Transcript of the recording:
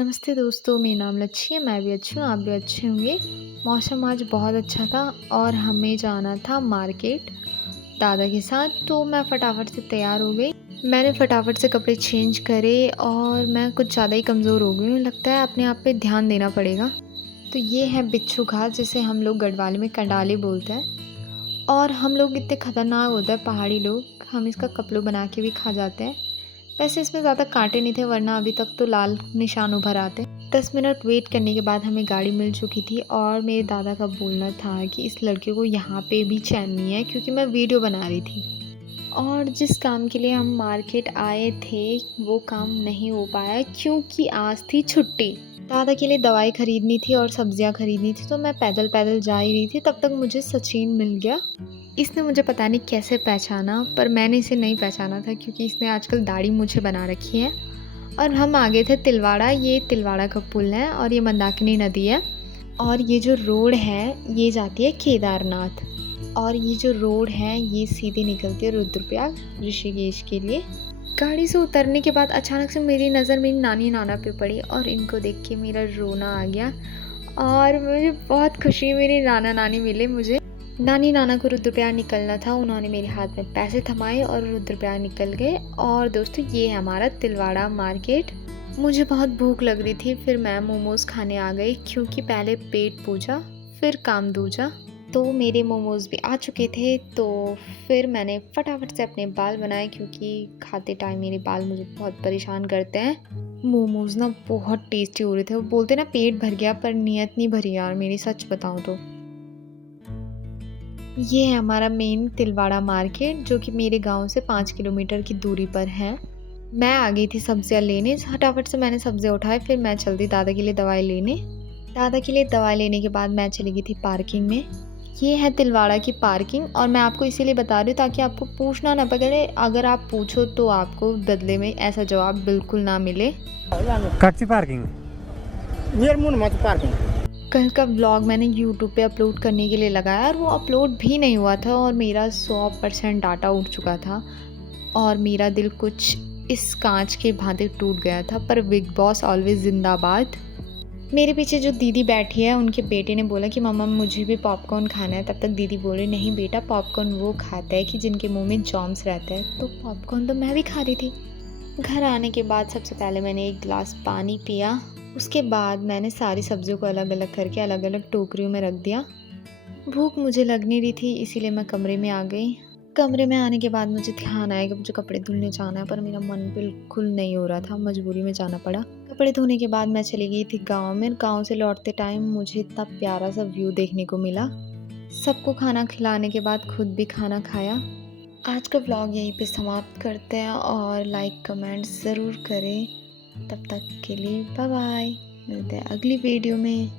नमस्ते दोस्तों, मेरा नाम लच्छी है। मैं भी अच्छी हूँ, आप भी अच्छे होंगे। मौसम आज बहुत अच्छा था और हमें जाना था मार्केट दादा के साथ, तो मैं फटाफट से तैयार हो गई। मैंने फटाफट से कपड़े चेंज करे और मैं कुछ ज़्यादा ही कमज़ोर हो गई हूँ। लगता है अपने आप पे ध्यान देना पड़ेगा। तो ये है बिच्छू घास, जिसे हम लोग गढ़वाली में कंडाली बोलते हैं। और हम लोग इतने खतरनाक होते हैं पहाड़ी लोग, हम इसका कपड़ू बना के भी खा जाते हैं। वैसे इसमें ज़्यादा कांटे नहीं थे, वरना अभी तक तो लाल निशान उभर आते। 10 मिनट वेट करने के बाद हमें गाड़ी मिल चुकी थी और मेरे दादा का बोलना था कि इस लड़के को यहाँ पे भी चैन नहीं है, क्योंकि मैं वीडियो बना रही थी। और जिस काम के लिए हम मार्केट आए थे वो काम नहीं हो पाया, क्योंकि आज थी छुट्टी। दादा के लिए दवाई खरीदनी थी और सब्जियां खरीदनी थी, तो मैं पैदल पैदल जा ही रही थी। तब तक मुझे सचिन मिल गया। इसने मुझे पता नहीं कैसे पहचाना, पर मैंने इसे नहीं पहचाना था, क्योंकि इसने आजकल दाढ़ी मूंछें बना रखी है। और हम आ गए थे तिलवाड़ा। ये तिलवाड़ा का पुल है और ये मंदाकिनी नदी है। और ये जो रोड है ये जाती है केदारनाथ। और ये जो रोड है ये सीधी निकलती है रुद्रप्रयाग ऋषिकेश के लिए। गाड़ी से उतरने के बाद अचानक से मेरी नज़र मेरी नानी नाना पे पड़ी और इनको देख के मेरा रोना आ गया। और मुझे बहुत खुशी, मेरे नाना नानी मिले मुझे। नानी नाना को रुद्रप्रयाग निकलना था, उन्होंने मेरे हाथ में पैसे थमाए और रुद्रप्रयाग निकल गए। और दोस्तों ये है हमारा तिलवाड़ा मार्केट। मुझे बहुत भूख लग रही थी, फिर मैं मोमोज़ खाने आ गई, क्योंकि पहले पेट पूजा फिर काम दूजा। तो मेरे मोमोज़ भी आ चुके थे, तो फिर मैंने फटाफट से अपने बाल बनाए, क्योंकि खाते टाइम मेरे बाल मुझे बहुत परेशान करते हैं। मोमोज़ ना बहुत टेस्टी हो रहे थे। वो बोलते ना पेट भर गया, पर नीयत नहीं भरी यार मेरी, सच बताऊँ तो। ये है हमारा मेन तिलवाड़ा मार्केट, जो कि मेरे गांव से 5 किलोमीटर की दूरी पर है। मैं आ गई थी सब्जियां लेने। फटाफट से मैंने सब्जियां उठाए, फिर मैं चल दी दादा के लिए दवाई लेने। दादा के लिए दवाई लेने के बाद मैं चली गई थी पार्किंग में। ये है तिलवाड़ा की पार्किंग, और मैं आपको इसीलिए बता रही हूँ ताकि आपको पूछना ना पड़े। अगर आप पूछो तो आपको बदले में ऐसा जवाब बिल्कुल ना मिले। कच्ची पार्किंग पार्किंग। कल का व्लॉग मैंने यूट्यूब पे अपलोड करने के लिए लगाया और वो अपलोड भी नहीं हुआ था, और मेरा 100% डाटा उठ चुका था और मेरा दिल कुछ इस कांच के भांति टूट गया था। पर बिग बॉस ऑलवेज जिंदाबाद। मेरे पीछे जो दीदी बैठी है उनके बेटे ने बोला कि मम्मा मुझे भी पॉपकॉर्न खाना है। तब तक दीदी बोले नहीं बेटा, पॉपकॉर्न वो खाता है कि जिनके मुंह में जॉम्स रहता है। तो पॉपकॉर्न तो मैं भी खा रही थी। घर आने के बाद सबसे पहले मैंने एक गिलास पानी पिया। उसके बाद मैंने सारी सब्जियों को अलग अलग करके अलग अलग टोकरियों में रख दिया। भूख मुझे लग नहीं रही थी, इसीलिए मैं कमरे में आ गई। कमरे में आने के बाद मुझे ध्यान आया कि मुझे कपड़े धुलने जाना है, पर मेरा मन बिल्कुल नहीं हो रहा था, मजबूरी में जाना पड़ा। कपड़े धोने के बाद मैं चली गई थी गाँव में। गाँव से लौटते टाइम मुझे इतना प्यारा सा व्यू देखने को मिला। सबको खाना खिलाने के बाद खुद भी खाना खाया। आज का व्लॉग यहीं पे समाप्त करते हैं, और लाइक कमेंट ज़रूर करें। तब तक के लिए बाय बाय, मिलते हैं अगली वीडियो में।